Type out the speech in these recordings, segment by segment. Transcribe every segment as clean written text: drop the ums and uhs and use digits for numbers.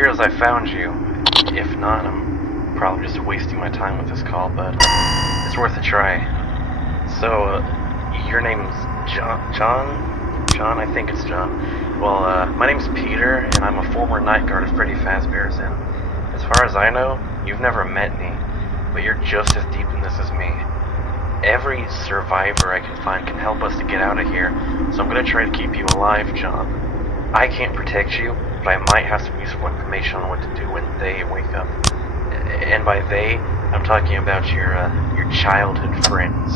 appears I found you. If not, I'm probably just wasting my time with this call, but it's worth a try. So, your name's John, I think it's John. Well, my name's Peter, and I'm a former night guard of Freddy Fazbear's Inn. As far as I know, you've never met me, but you're just as deep in this as me. Every survivor I can find can help us to get out of here, so I'm gonna try to keep you alive, John. I can't protect you, but I might have some useful information on what to do when they wake up. And by they, I'm talking about your childhood friends.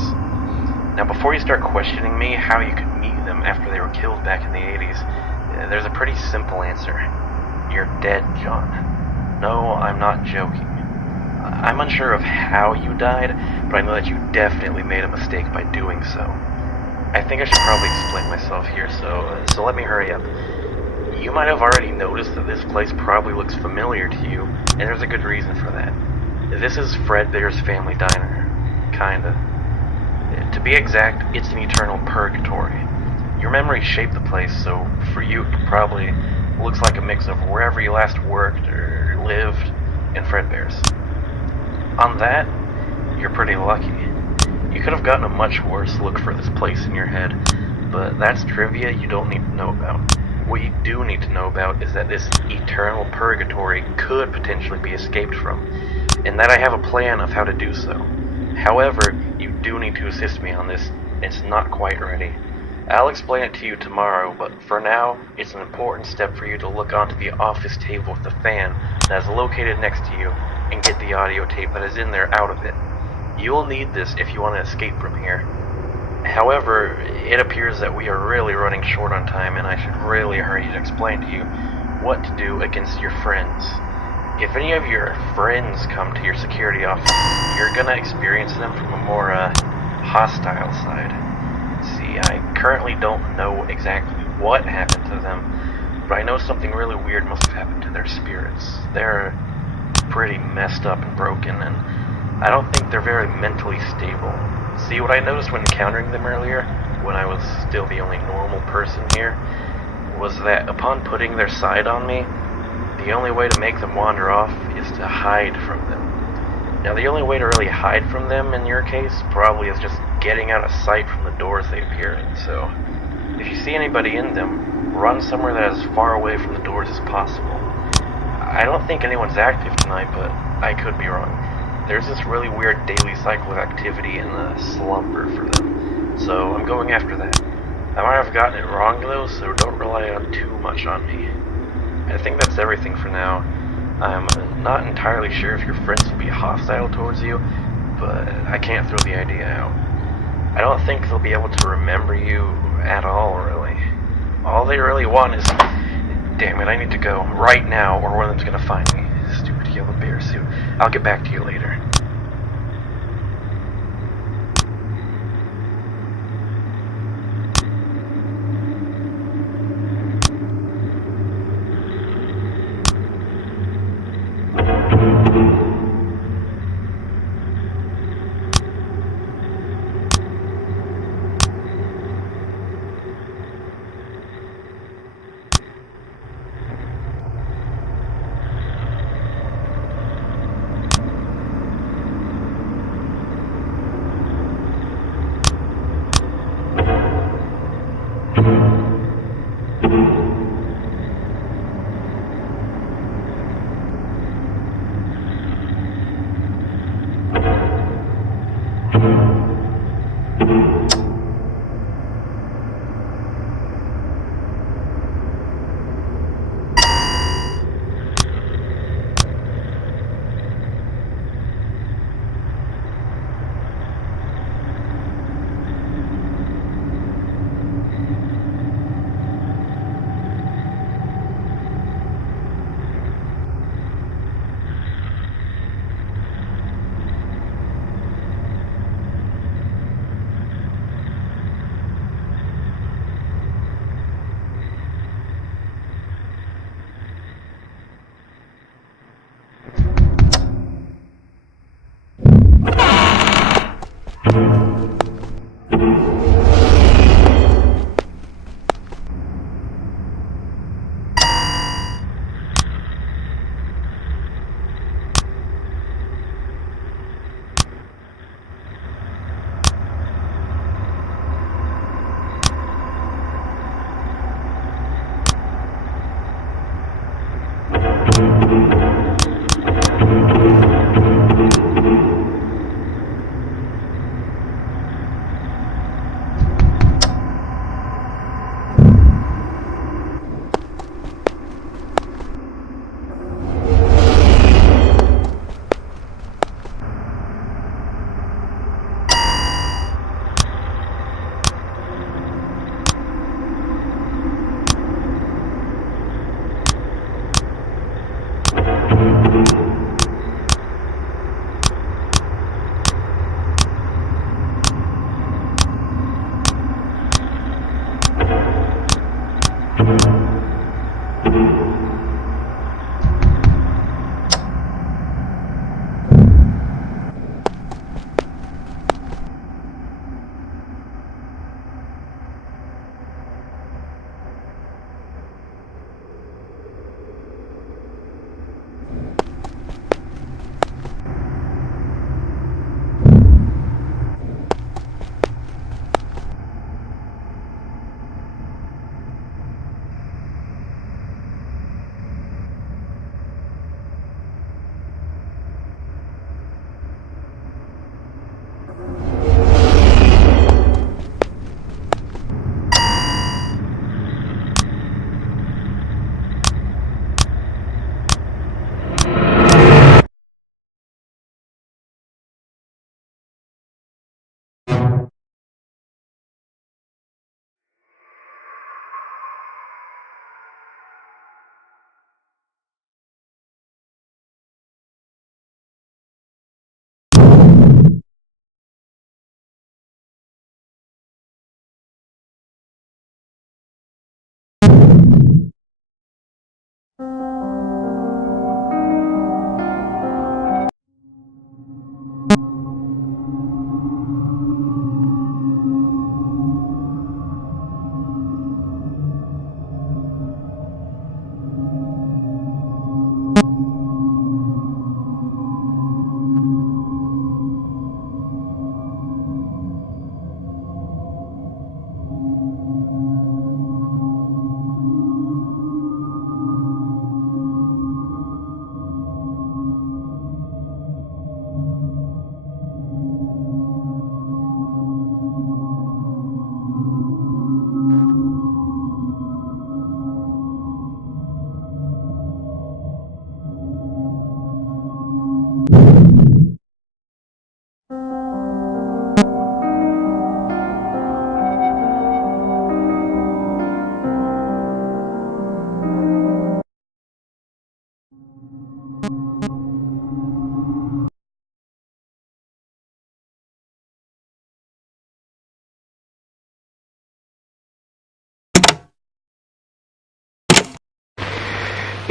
Now, before you start questioning me how you could meet them after they were killed back in the 80s, there's a pretty simple answer. You're dead, John. No, I'm not joking. I'm unsure of how you died, but I know that you definitely made a mistake by doing so. I think I should probably explain myself here, so let me hurry up. You might have already noticed that this place probably looks familiar to you, and there's a good reason for that. This is Fredbear's family diner. Kinda. To be exact, it's an eternal purgatory. Your memory shaped the place, so for you it probably looks like a mix of wherever you last worked or lived and Fredbear's. On that, you're pretty lucky. You could have gotten a much worse look for this place in your head, but that's trivia you don't need to know about. What you do need to know about is that this eternal purgatory could potentially be escaped from, and that I have a plan of how to do so. However, you do need to assist me on this. It's not quite ready. I'll explain it to you tomorrow, but for now, it's an important step for you to look onto the office table with the fan that is located next to you and get the audio tape that is in there out of it. You'll need this if you want to escape from here. However, it appears that we are really running short on time, and I should really hurry to explain to you what to do against your friends. If any of your friends come to your security office, you're gonna experience them from a more, hostile side. See, I currently don't know exactly what happened to them, but I know something really weird must have happened to their spirits. They're pretty messed up and broken, and I don't think they're very mentally stable. See, what I noticed when encountering them earlier, when I was still the only normal person here, was that upon putting their side on me, the only way to make them wander off is to hide from them. Now, the only way to really hide from them in your case probably is just getting out of sight from the doors they appear in, so if you see anybody in them, run somewhere that is as far away from the doors as possible. I don't think anyone's active tonight, but I could be wrong. There's this really weird daily cycle of activity in the slumber for them, so I'm going after that. I might have gotten it wrong though, so don't rely on too much on me. I think that's everything for now. I'm not entirely sure if your friends will be hostile towards you, but I can't throw the idea out. I don't think they'll be able to remember you at all, really. All they really want is... Damn it, I need to go right now, or one of them's gonna find me. Stupid yellow bear suit. I'll get back to you later.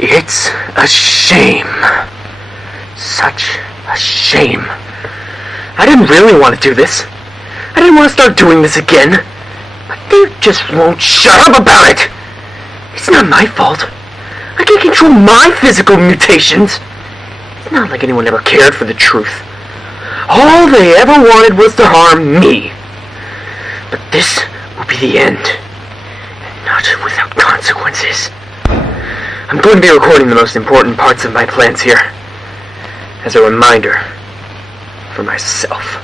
It's a shame. Such a shame. I didn't really want to do this. I didn't want to start doing this again. But they just won't shut up about it. It's not my fault. I can't control my physical mutations. It's not like anyone ever cared for the truth. All they ever wanted was to harm me. But this will be the end. And not without consequences. I'm going to be recording the most important parts of my plans here. As a reminder for myself.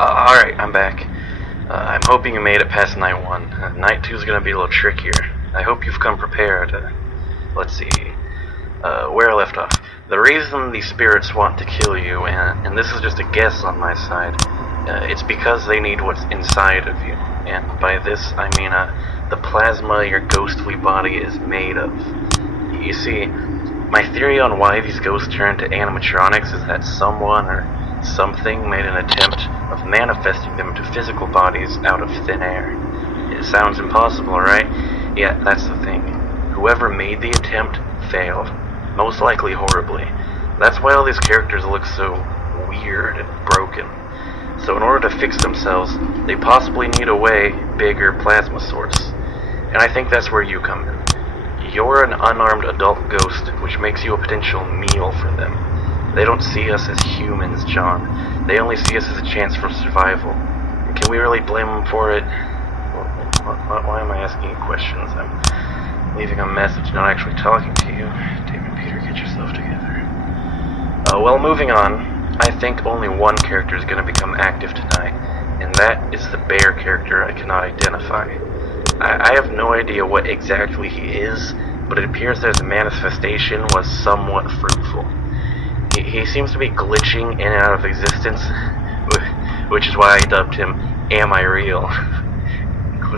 Alright, I'm back. I'm hoping you made it past night 1. Night 2 is going to be a little trickier. I hope you've come prepared. Let's see. Where I left off. The reason these spirits want to kill you, and this is just a guess on my side, it's because they need what's inside of you. And by this, I mean the plasma your ghostly body is made of. You see, my theory on why these ghosts turn to animatronics is that someone or something made an attempt of manifesting them to physical bodies out of thin air. It sounds impossible, right? Yeah, that's the thing. Whoever made the attempt failed. Most likely horribly. That's why all these characters look so weird and broken. So in order to fix themselves, they possibly need a way bigger plasma source. And I think that's where you come in. You're an unarmed adult ghost, which makes you a potential meal for them. They don't see us as humans, John. They only see us as a chance for survival. And can we really blame them for it? Why am I asking you questions? I'm leaving a message, not actually talking to you. David, Peter, get yourself together. Well, moving on. I think only one character is going to become active tonight, and that is the bear character I cannot identify. I have no idea what exactly he is, but it appears that his manifestation was somewhat fruitful. He seems to be glitching in and out of existence, which is why I dubbed him Am I Real?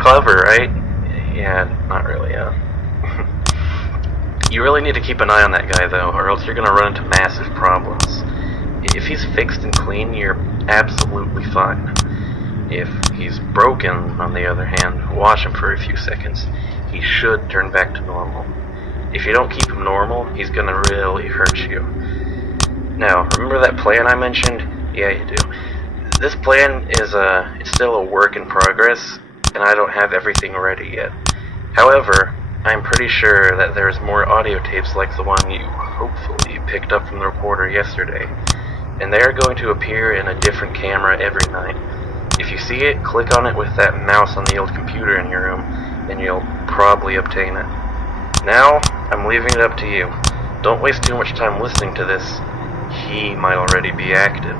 Clever, right? Yeah, not really, You really need to keep an eye on that guy, though, or else you're going to run into massive problems. If he's fixed and clean, you're absolutely fine. If he's broken, on the other hand, watch him for a few seconds. He should turn back to normal. If you don't keep him normal, he's gonna really hurt you. Now, remember that plan I mentioned? Yeah, you do. This plan is it's still a work in progress, and I don't have everything ready yet. However, I'm pretty sure that there's more audio tapes like the one you hopefully picked up from the recorder yesterday, and they are going to appear in a different camera every night. If you see it, click on it with that mouse on the old computer in your room, and you'll probably obtain it. Now, I'm leaving it up to you. Don't waste too much time listening to this. He might already be active.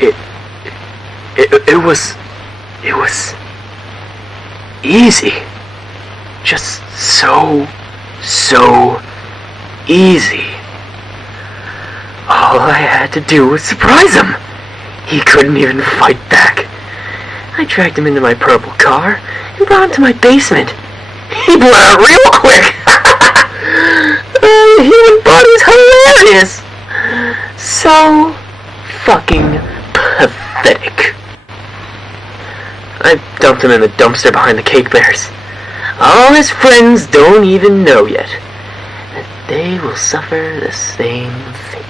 It, it was easy. Just so easy. All I had to do was surprise him. He couldn't even fight back. I dragged him into my purple car and brought him to my basement. He blew out real quick. The human body's hilarious. So fucking pathetic. I dumped him in the dumpster behind the cake bears. All his friends don't even know yet that they will suffer the same fate.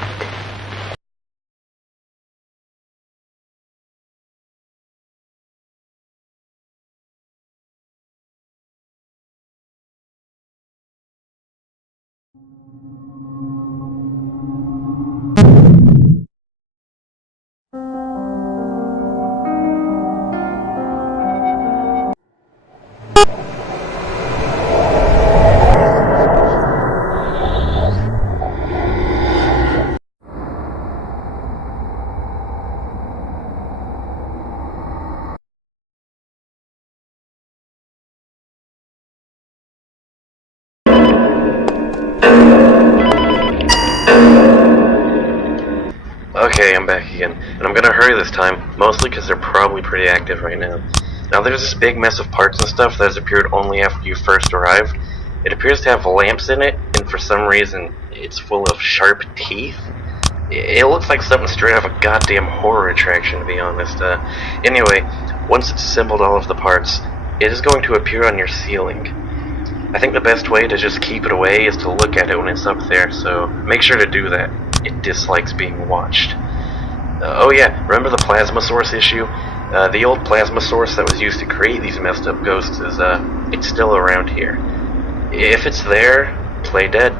Okay, I'm back again, and I'm gonna hurry this time, mostly because they're probably pretty active right now. Now there's this big mess of parts and stuff that has appeared only after you first arrived. It appears to have lamps in it, and for some reason, it's full of sharp teeth. It looks like something straight out of a goddamn horror attraction, to be honest. Anyway, once it's assembled all of the parts, it is going to appear on your ceiling. I think the best way to just keep it away is to look at it when it's up there, so make sure to do that. It dislikes being watched. Oh yeah, remember the plasma source issue? The old plasma source that was used to create these messed up ghosts is, it's still around here. If it's there, play dead.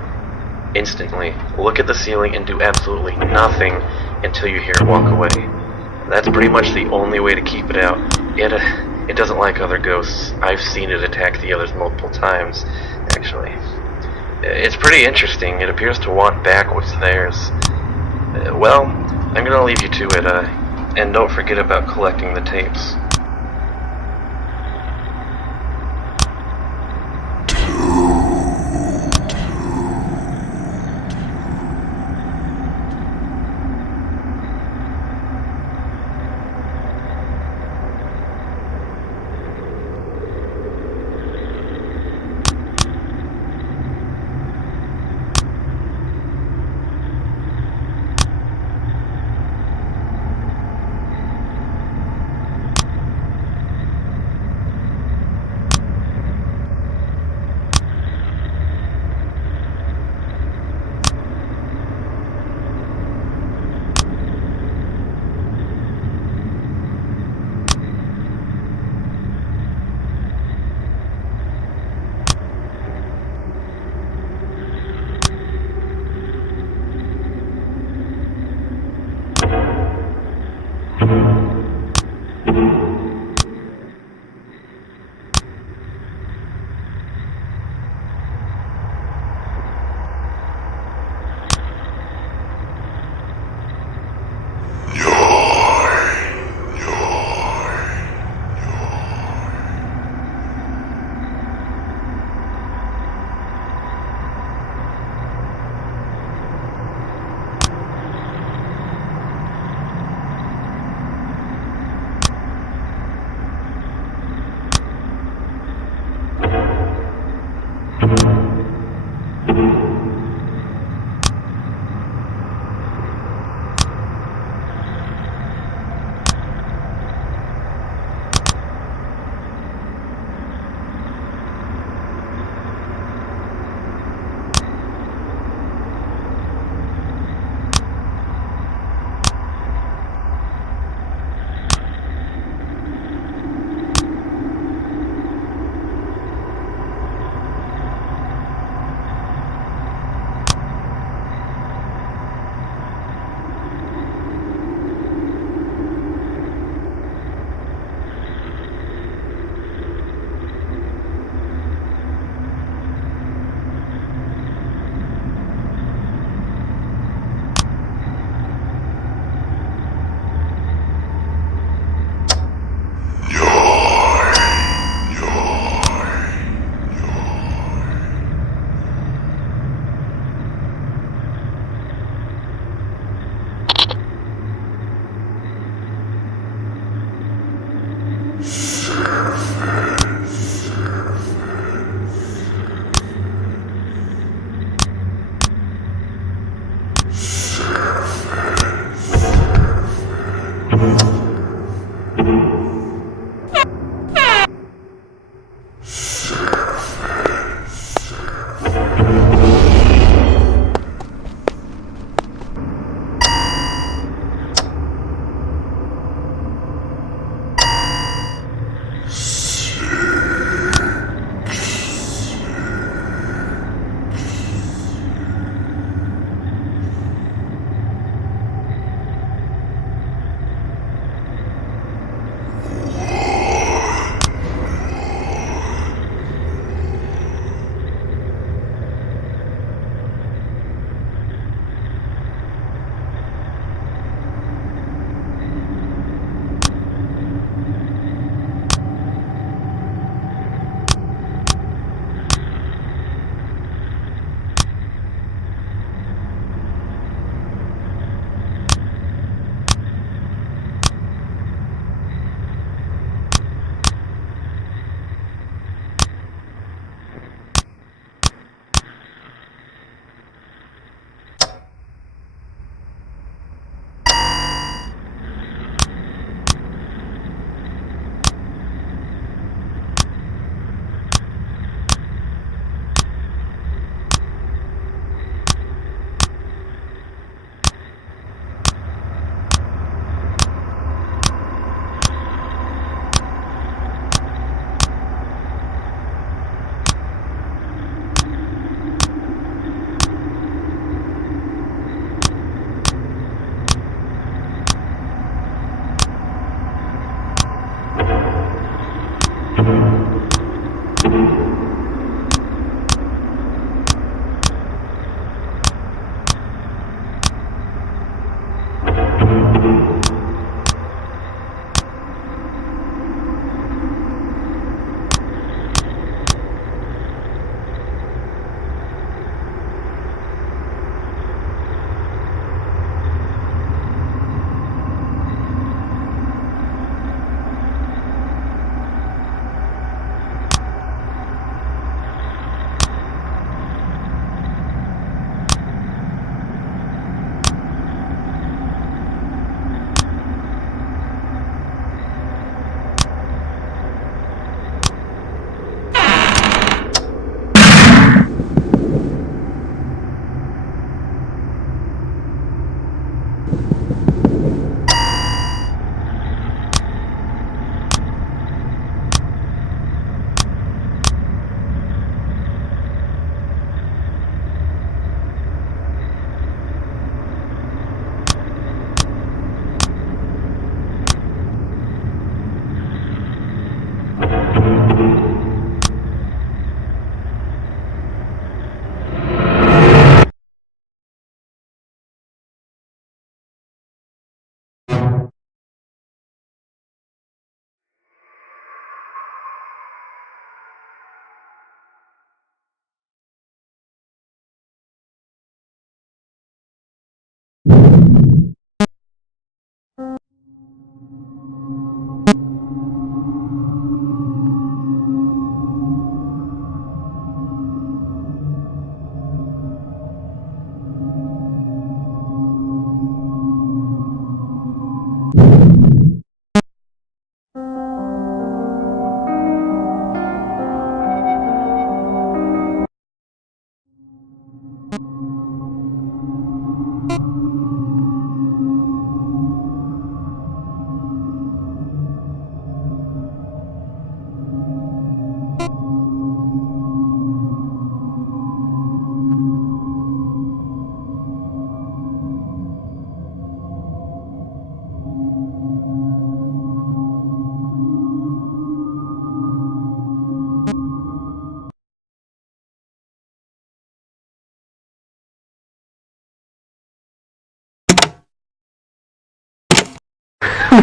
Instantly. Look at the ceiling and do absolutely nothing until you hear it walk away. That's pretty much the only way to keep it out. It doesn't like other ghosts. I've seen it attack the others multiple times, actually. It's pretty interesting. It appears to want back what's theirs. Well, I'm gonna leave you to it, and don't forget about collecting the tapes.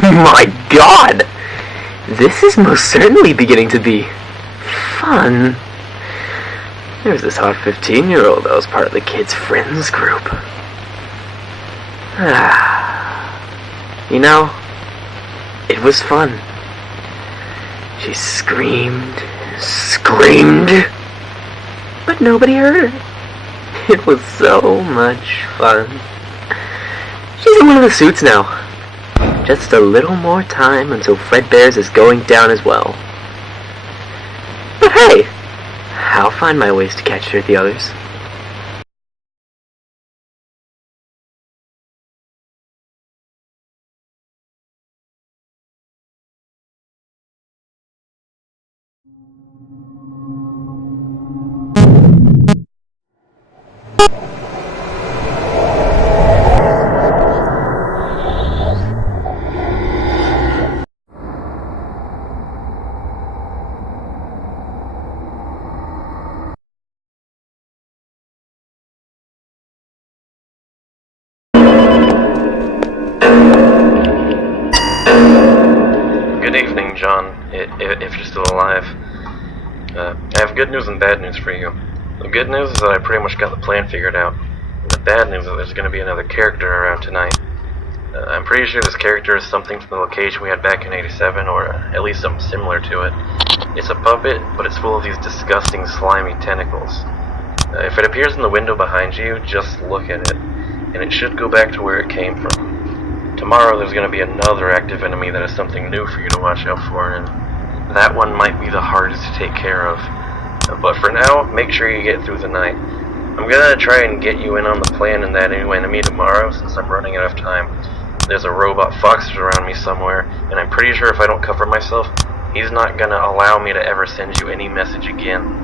My God! This is most certainly beginning to be fun. There's this hot 15-year-old that was part of the kids' friends group. You know, it was fun. She screamed, but nobody heard her. It was so much fun. She's in one of the suits now. Just a little more time until Fredbear's is going down as well. But hey, I'll find my ways to catch the others. Good evening, John, if you're still alive. I have good news and bad news for you. The good news is that I pretty much got the plan figured out. The bad news is that there's going to be another character around tonight. I'm pretty sure this character is something from the location we had back in 87, or at least something similar to it. It's a puppet, but it's full of these disgusting, slimy tentacles. If it appears in the window behind you, just look at it, and it should go back to where it came from. Tomorrow there's going to be another active enemy that is something new for you to watch out for, and that one might be the hardest to take care of. But for now, make sure you get through the night. I'm going to try and get you in on the plan and that new enemy tomorrow, since I'm running out of time. There's a robot fox around me somewhere, and I'm pretty sure if I don't cover myself, he's not going to allow me to ever send you any message again.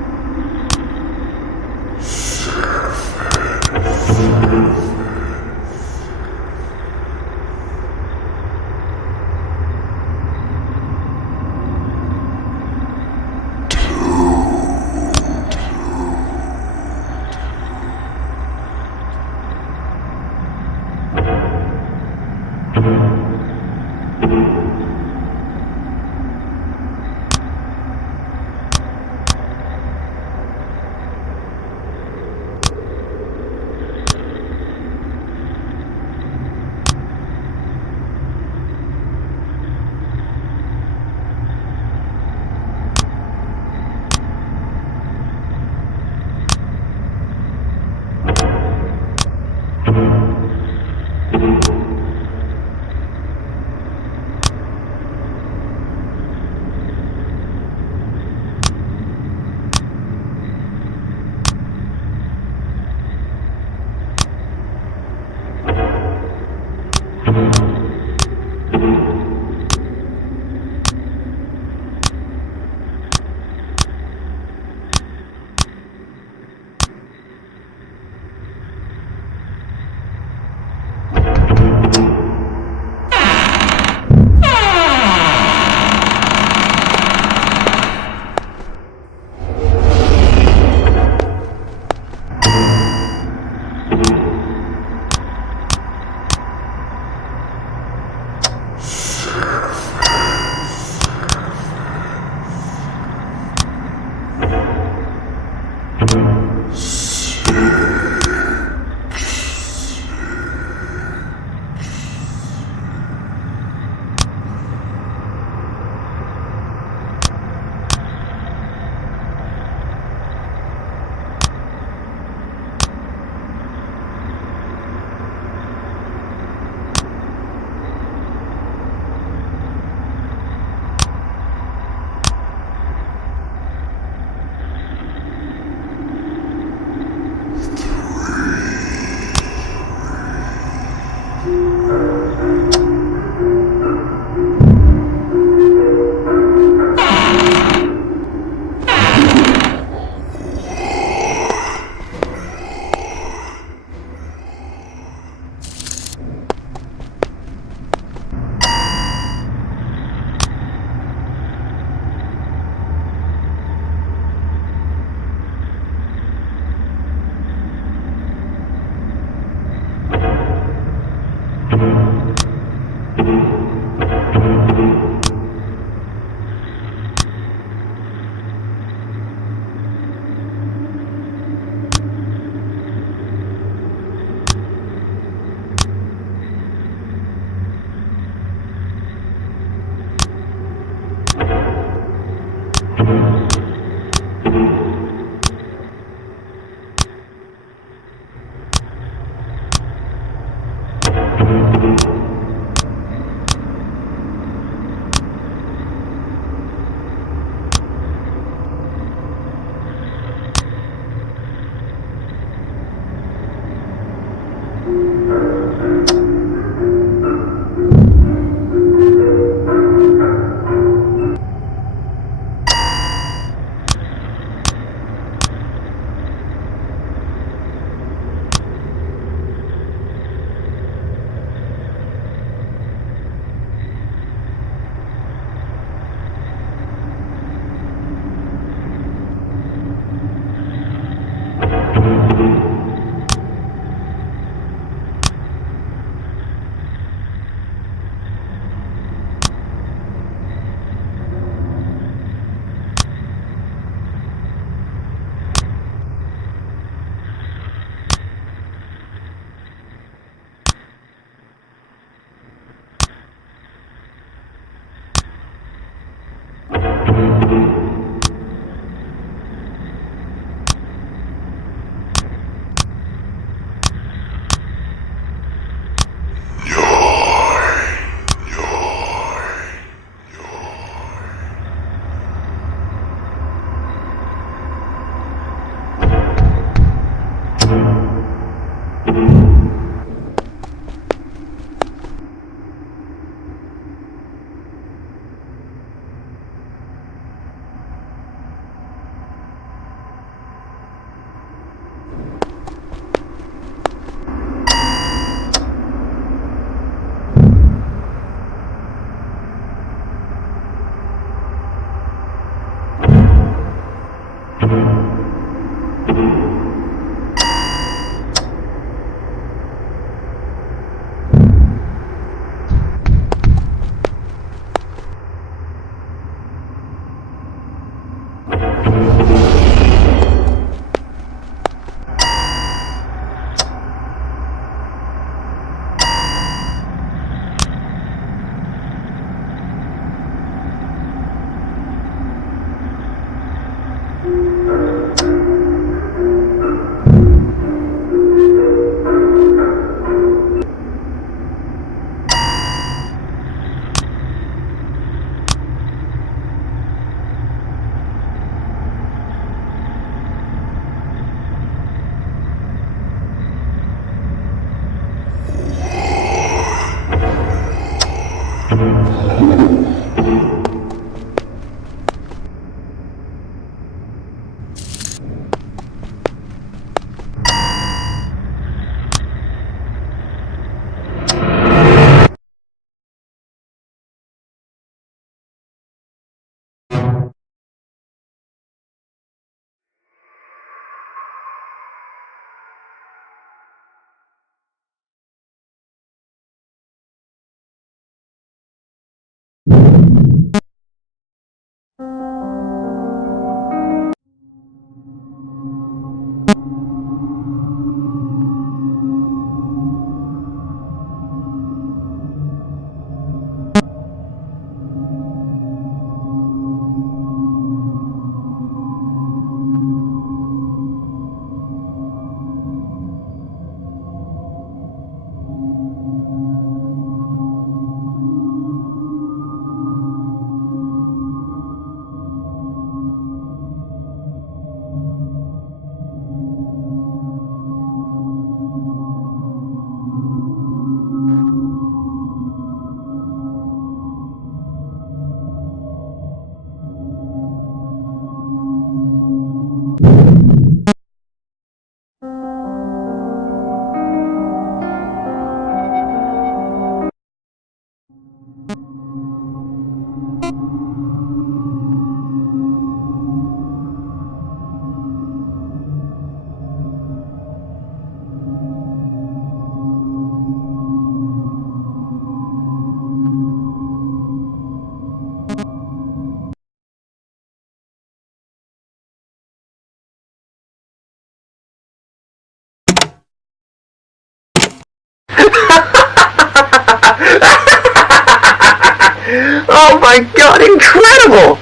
Oh my god, incredible!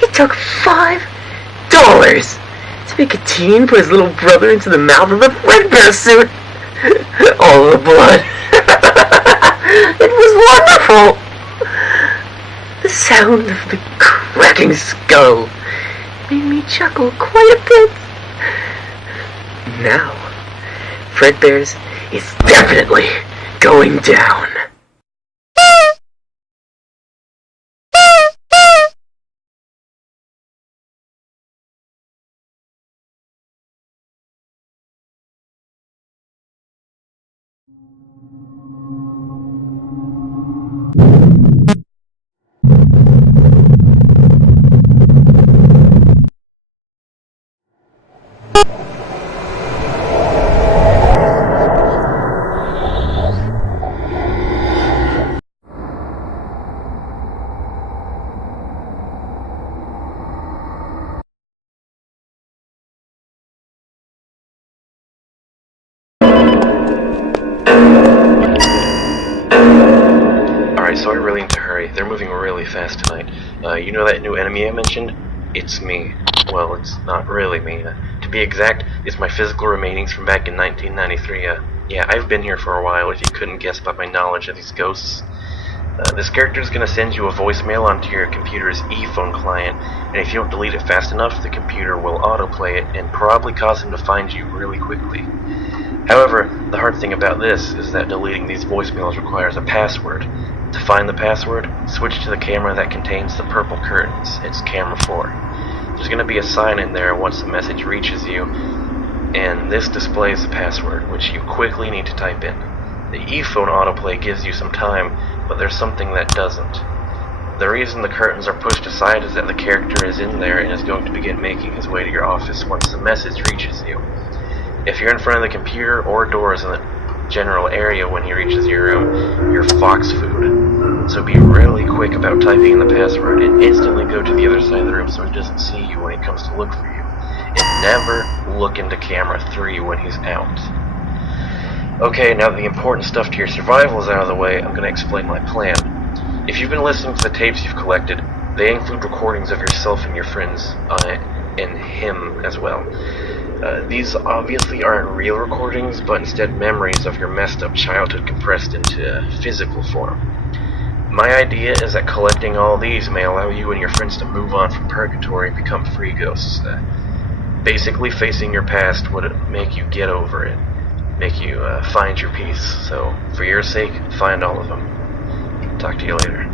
It took $5 to make a teen put his little brother into the mouth of the Fredbear suit. All the blood. It was wonderful! The sound of the cracking skull made me chuckle quite a bit. Now, Fredbear's is definitely going down. So I really need to hurry. They're moving really fast tonight. You know that new enemy I mentioned? It's me. Well, it's not really me. To be exact, it's my physical remainings from back in 1993. Yeah, I've been here for a while, if you couldn't guess by my knowledge of these ghosts. This character is going to send you a voicemail onto your computer's e-phone client, and if you don't delete it fast enough, the computer will autoplay it and probably cause him to find you really quickly. However, the hard thing about this is that deleting these voicemails requires a password. To find the password, switch to the camera that contains the purple curtains. It's camera 4. There's going to be a sign in there once the message reaches you, and this displays the password, which you quickly need to type in. The ePhone autoplay gives you some time, but there's something that doesn't. The reason the curtains are pushed aside is that the character is in there and is going to begin making his way to your office once the message reaches you. If you're in front of the computer or doors in the general area when he reaches your room, you're fox food. So be really quick about typing in the password and instantly go to the other side of the room so he doesn't see you when he comes to look for you. And never look into camera 3 when he's out. Okay, now that the important stuff to your survival is out of the way, I'm going to explain my plan. If you've been listening to the tapes you've collected, they include recordings of yourself and your friends, and him as well. These obviously aren't real recordings, but instead memories of your messed up childhood compressed into physical form. My idea is that collecting all these may allow you and your friends to move on from purgatory and become free ghosts. Basically, facing your past would make you get over it, make you find your peace. So, for your sake, find all of them. Talk to you later.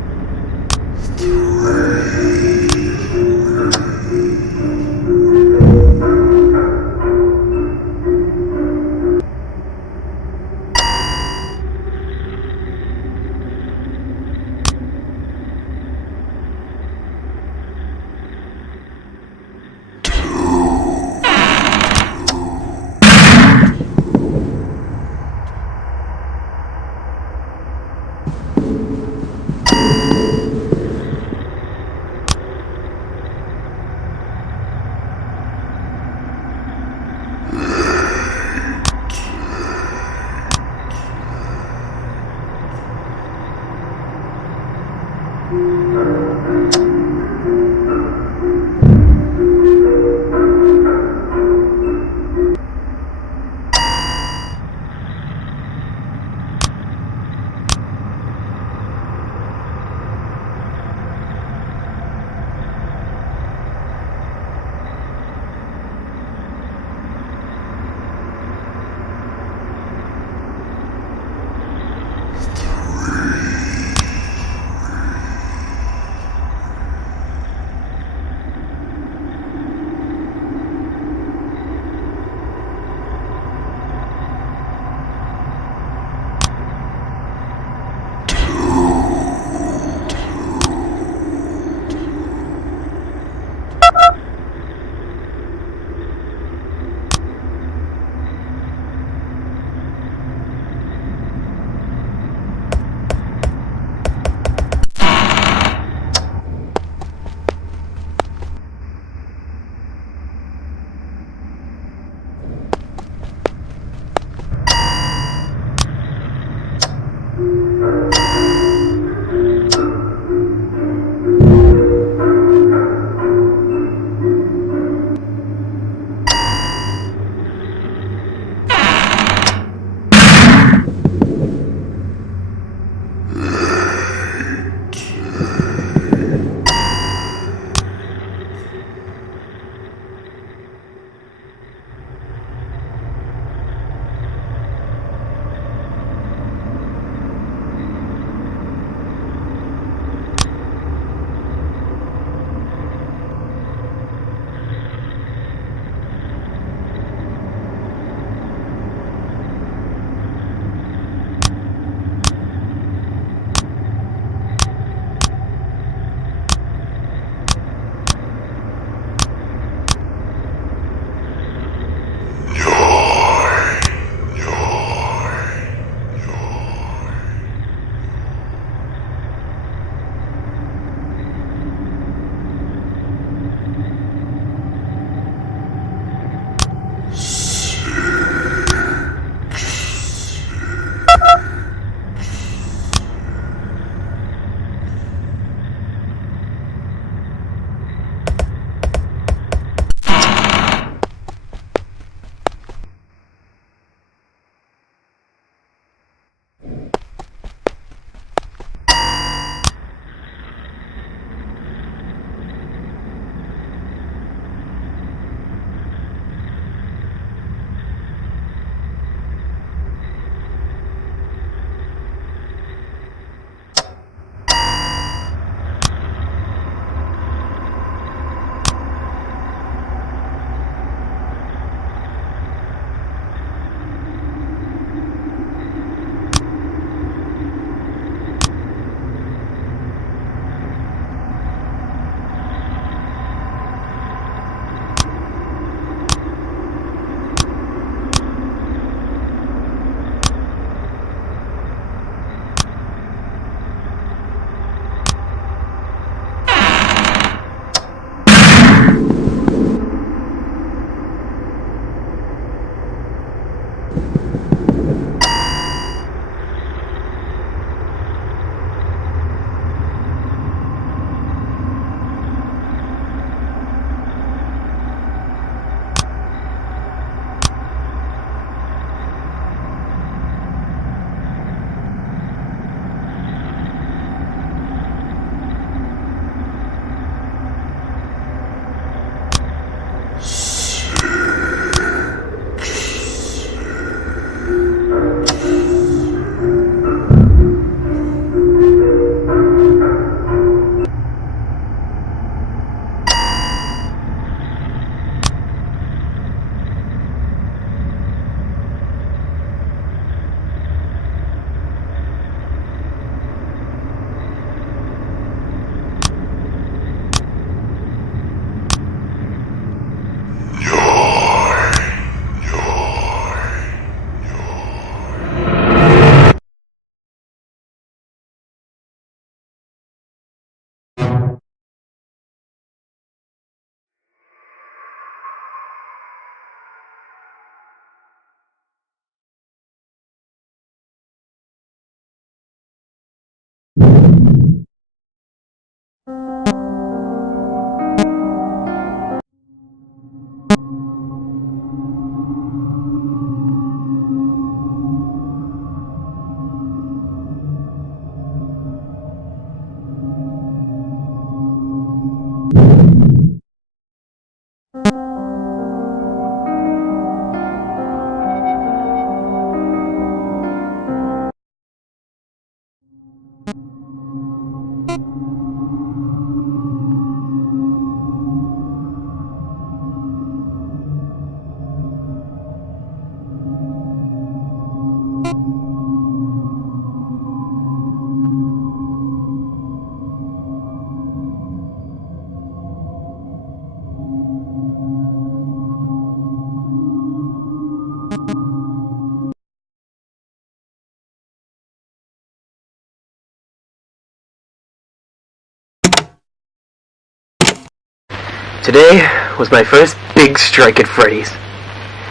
Today was my first big strike at Freddy's.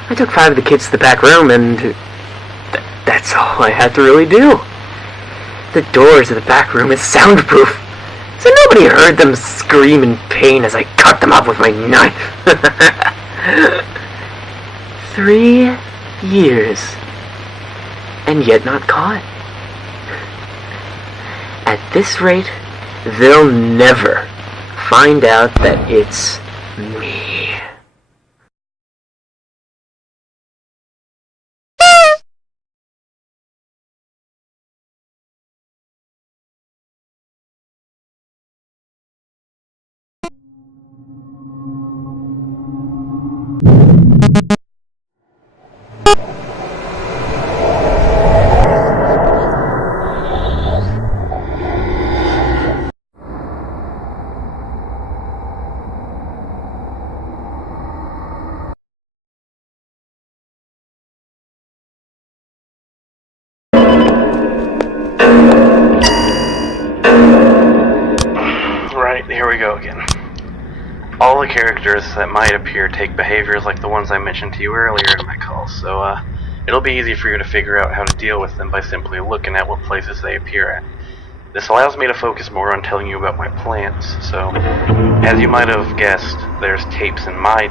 I took 5 of the kids to the back room, and that's all I had to really do. The doors of the back room is soundproof, so nobody heard them scream in pain as I cut them up with my knife. 3 years, and yet not caught. At this rate, they'll never find out that it's me. Here we go again. All the characters that might appear take behaviors like the ones I mentioned to you earlier in my call, so it'll be easy for you to figure out how to deal with them by simply looking at what places they appear at. This allows me to focus more on telling you about my plans, so as you might have guessed, there's tapes in my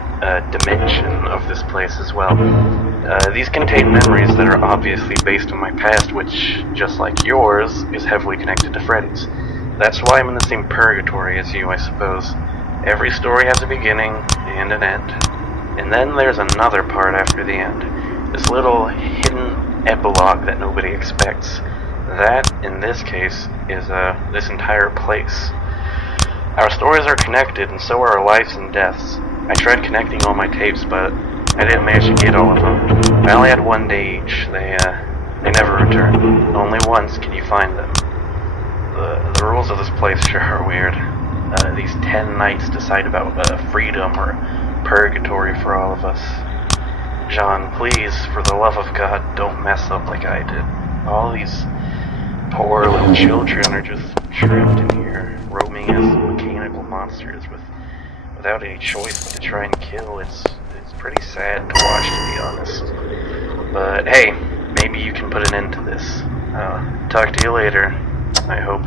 dimension of this place as well. These contain memories that are obviously based on my past, which, just like yours, is heavily connected to Freddy's. That's why I'm in the same purgatory as you, I suppose. Every story has a beginning and an end. And then there's another part after the end. This little hidden epilogue that nobody expects. That, in this case, is this entire place. Our stories are connected, and so are our lives and deaths. I tried connecting all my tapes, but I didn't manage to get all of them. I only had 1 day each. They never return. Only once can you find them. The rules of this place sure are weird. These 10 nights decide about freedom or purgatory for all of us. John, please, for the love of God, don't mess up like I did. All these poor little children are just trapped in here, roaming as mechanical monsters without any choice but to try and kill. It's pretty sad to watch, to be honest. But hey, maybe you can put an end to this. Talk to you later, I hope.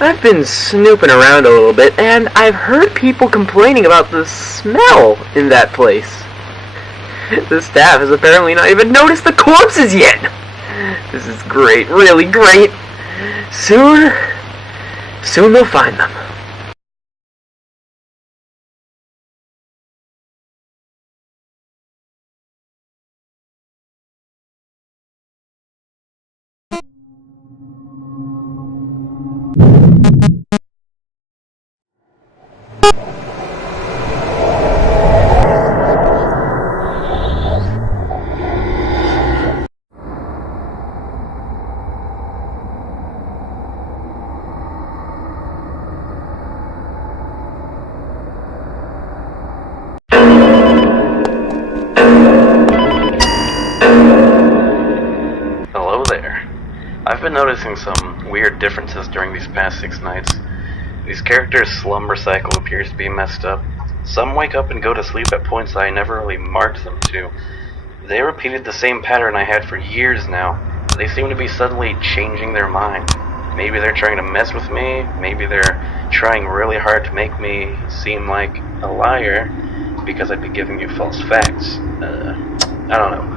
I've been snooping around a little bit, and I've heard people complaining about the smell in that place. The staff has apparently not even noticed the corpses yet! This is great, really great. Soon they'll find them. Hello there. I've been noticing some weird differences during these past 6 nights. These characters' slumber cycle appears to be messed up. Some wake up and go to sleep at points I never really marked them to. They repeated the same pattern I had for years now. They seem to be suddenly changing their mind. Maybe they're trying to mess with me, maybe they're trying really hard to make me seem like a liar because I'd be giving you false facts. I don't know.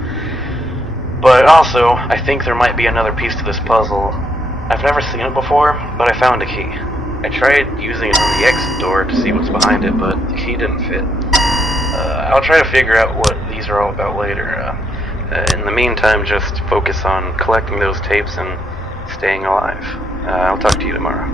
But also, I think there might be another piece to this puzzle. I've never seen it before, but I found a key. I tried using it on the exit door to see what's behind it, but the key didn't fit. I'll try to figure out what these are all about later. In the meantime, just focus on collecting those tapes and staying alive. I'll talk to you tomorrow.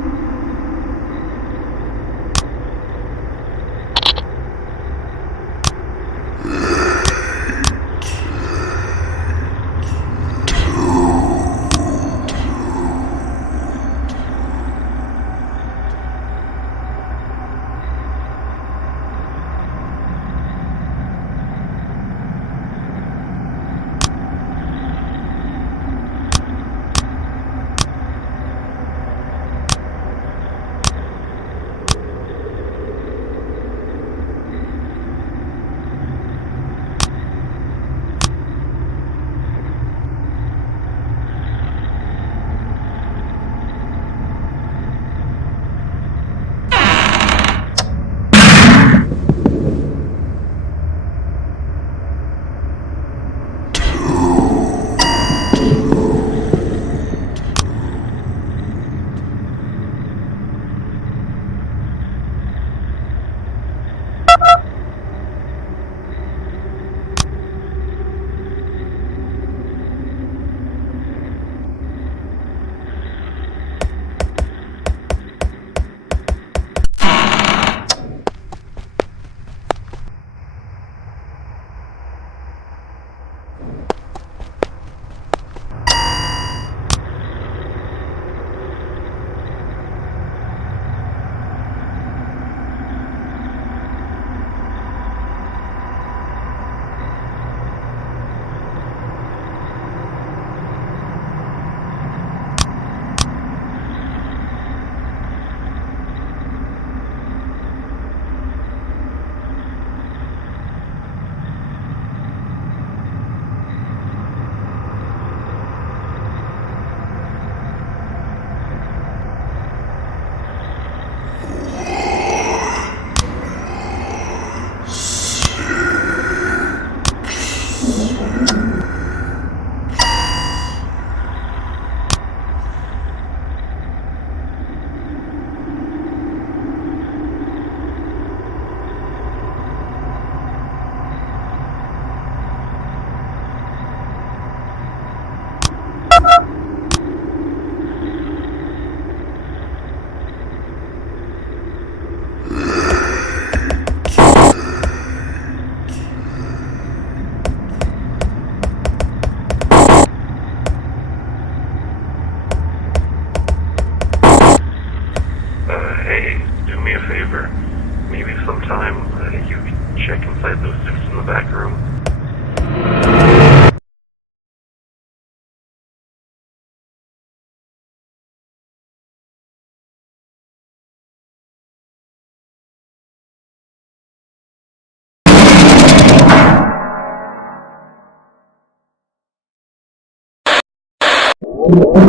Hello?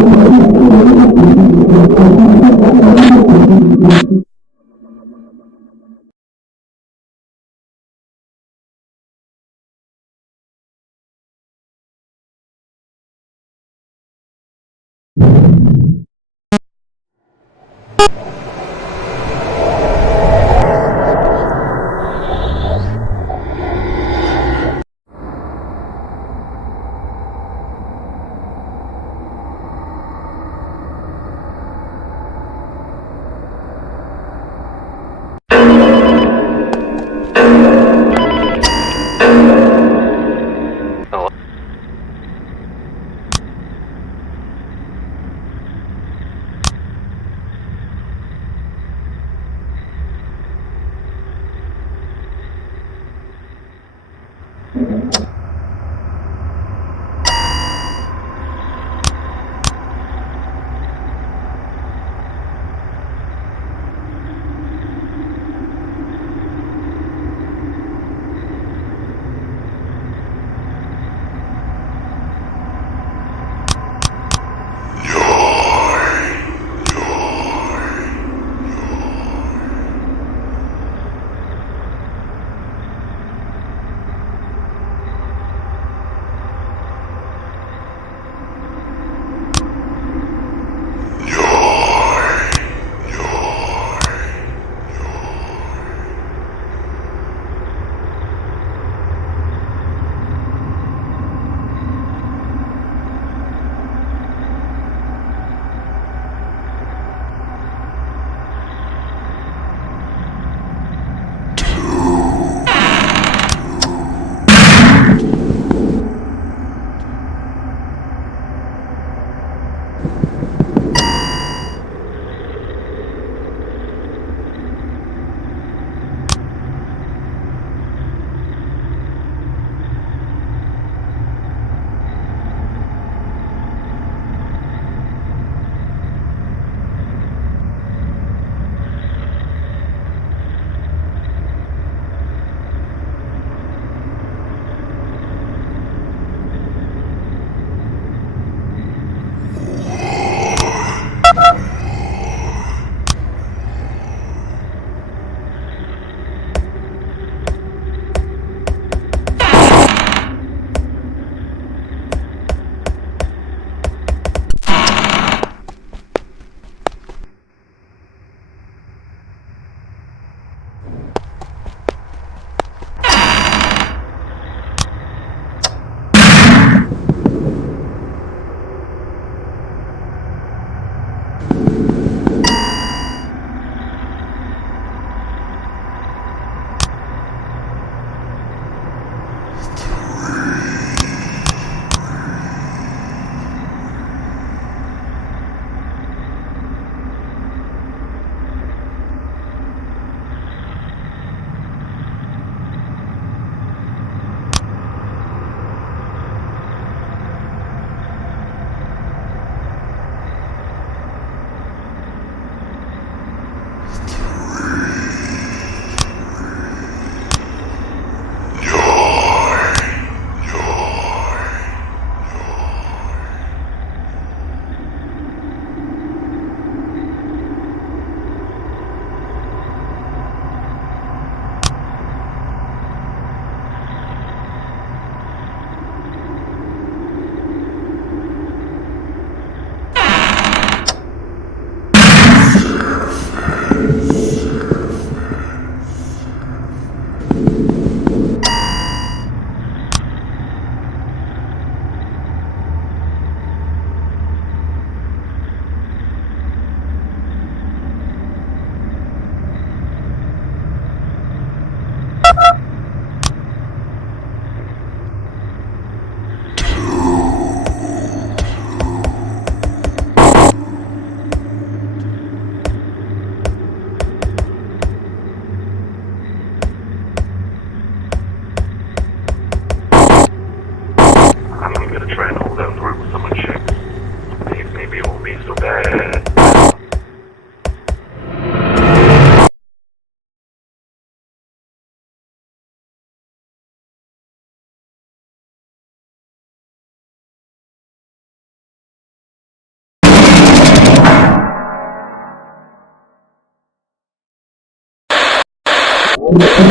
Hello?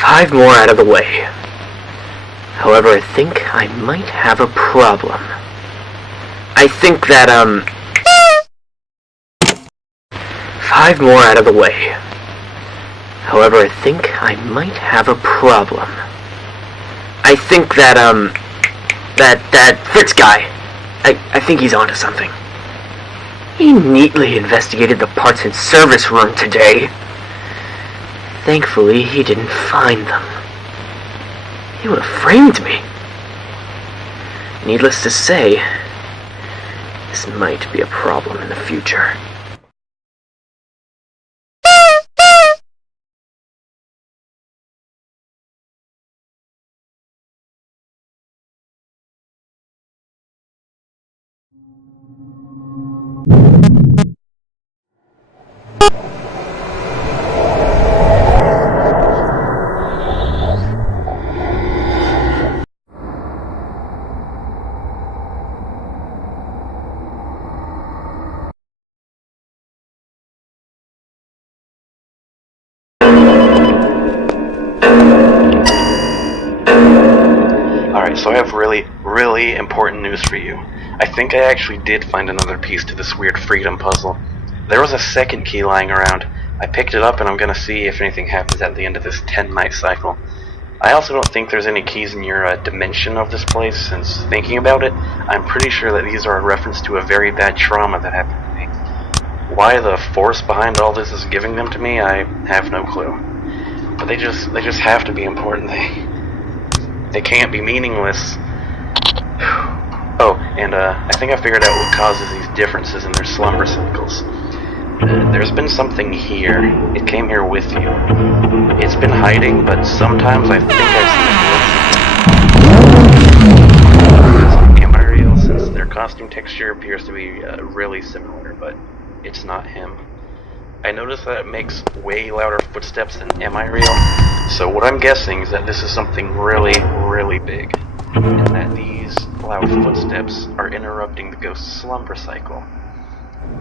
5 more out of the way. However, I think I might have a problem. I think that, 5 more out of the way. However, I think I might have a problem. I think that, that Fritz guy, I think he's onto something. He neatly investigated the parts and service room today. Thankfully, he didn't find them. He would have framed me. Needless to say, this might be a problem in the future. So I have really important news for you. I think I actually did find another piece to this weird freedom puzzle. There was a second key lying around. I picked it up and I'm gonna see if anything happens at the end of this 10-night cycle. I also don't think there's any keys in your dimension of this place, since thinking about it, I'm pretty sure that these are a reference to a very bad trauma that happened to me. Why the force behind all this is giving them to me, I have no clue. But they just have to be important. They can't be meaningless. Oh, and I think I figured out what causes these differences in their slumber cycles. There's been something here. It came here with you. It's been hiding, but sometimes I think I've seen it. Am I real? Since their costume texture appears to be really similar, but it's not him. I noticed that it makes way louder footsteps than Am I Real? So what I'm guessing is that this is something really big, and that these loud footsteps are interrupting the ghost's slumber cycle.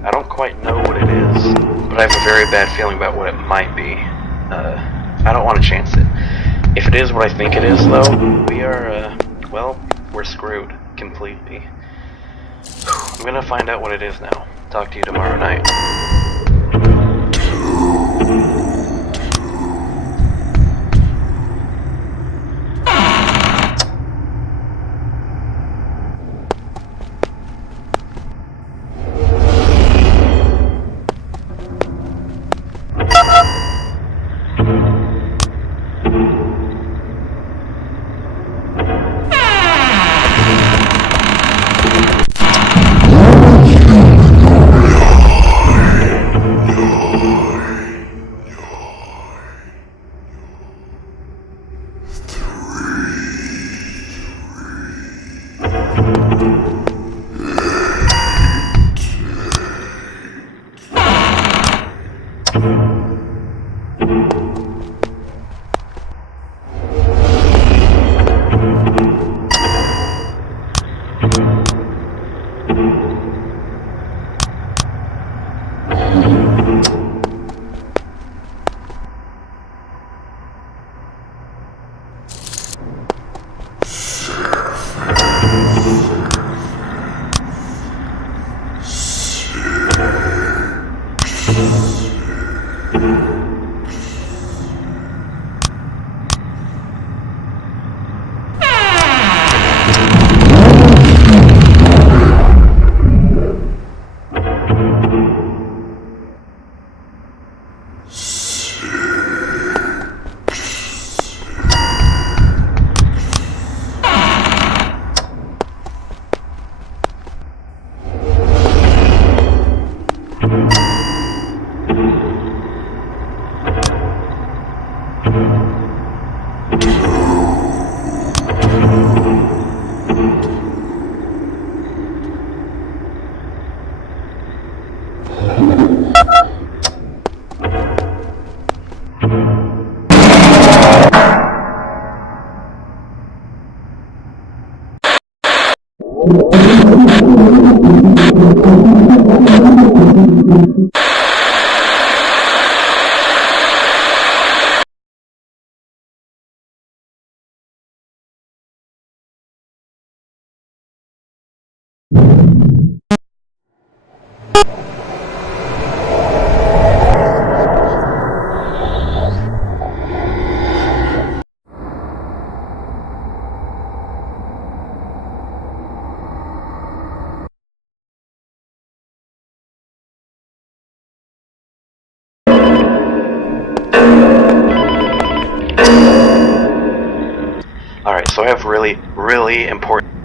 I don't quite know what it is, but I have a very bad feeling about what it might be. I don't want to chance it. If it is what I think it is, though, we are, well, we're screwed completely. I'm gonna find out what it is now. Talk to you tomorrow night. Alright, so I have really important...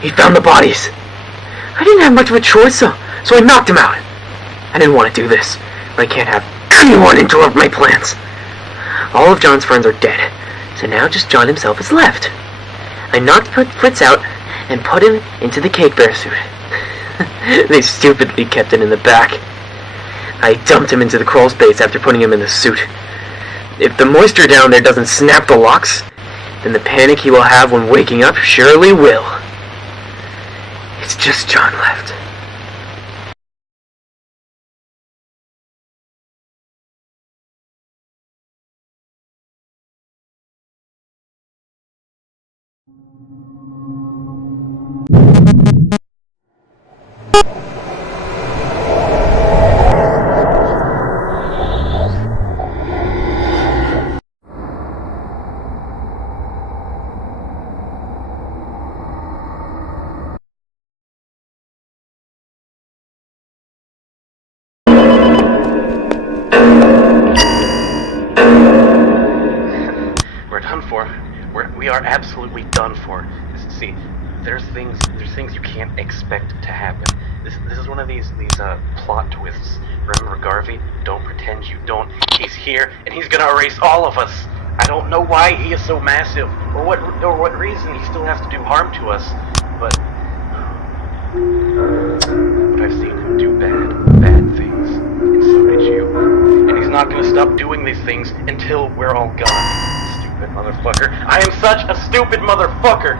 He found the bodies. I didn't have much of a choice, so I knocked him out. I didn't want to do this, but I can't have anyone interrupt my plans. All of John's friends are dead, so now just John himself is left. I knocked Fritz out and put him into the cake bear suit. They stupidly kept it in the back. I dumped him into the crawl space after putting him in the suit. If the moisture down there doesn't snap the locks, then the panic he will have when waking up surely will. It's just John left. We are absolutely done for. See, there's things you can't expect to happen. This is one of these plot twists. Remember Garvey? Don't pretend you don't. He's here and he's gonna erase all of us. I don't know why he is so massive, or what reason he still has to do harm to us. But I've seen him do bad things, and so did you. And he's not gonna stop doing these things until we're all gone. Stupid motherfucker. I am such a stupid motherfucker!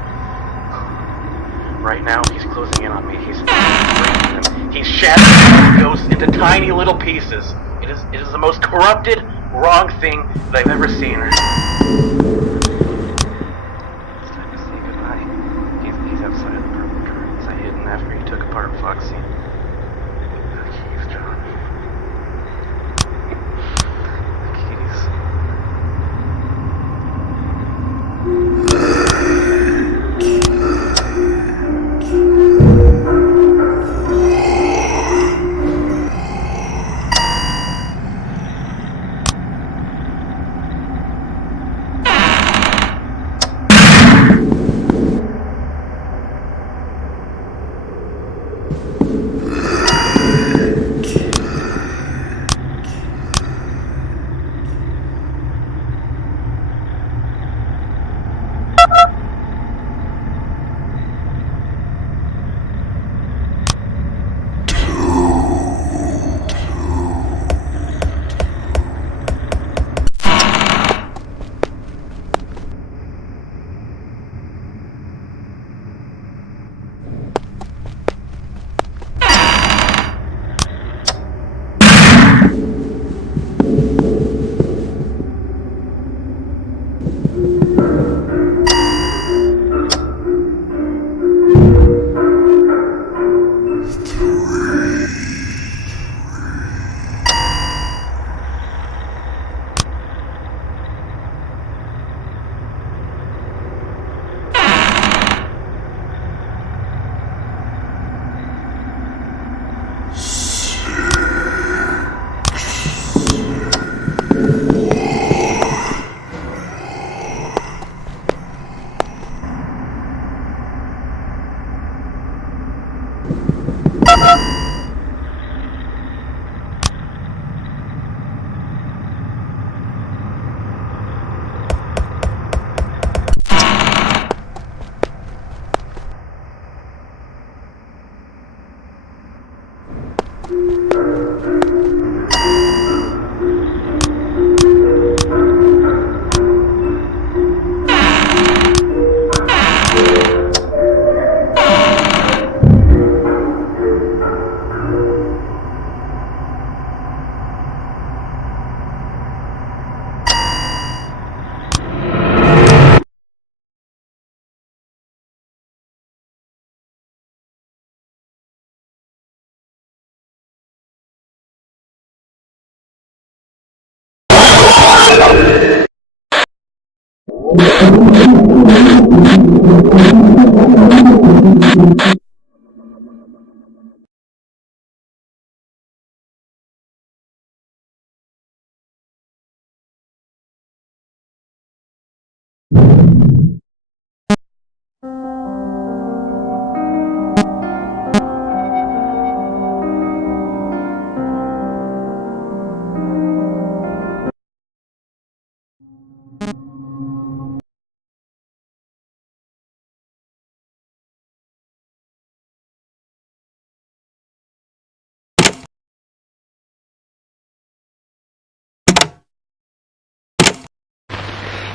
Right now, he's closing in on me. He's breaking them. He's shattering ghosts into tiny little pieces. It is the most corrupted, wrong thing that I've ever seen. It's time to say goodbye. He's outside the purple curtains I hid after he took apart Foxy. The keys, John. The keys.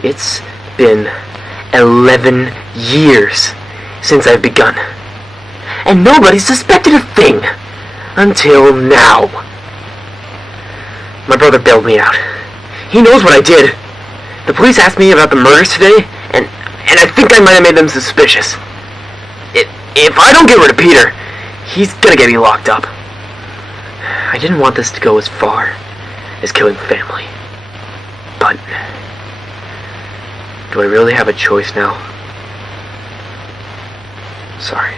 It's been 11 years since I've begun. And nobody suspected a thing until now. My brother bailed me out. He knows what I did. The police asked me about the murders today, and I think I might have made them suspicious. If I don't get rid of Peter, he's gonna get me locked up. I didn't want this to go as far as killing family. But do I really have a choice now? Sorry.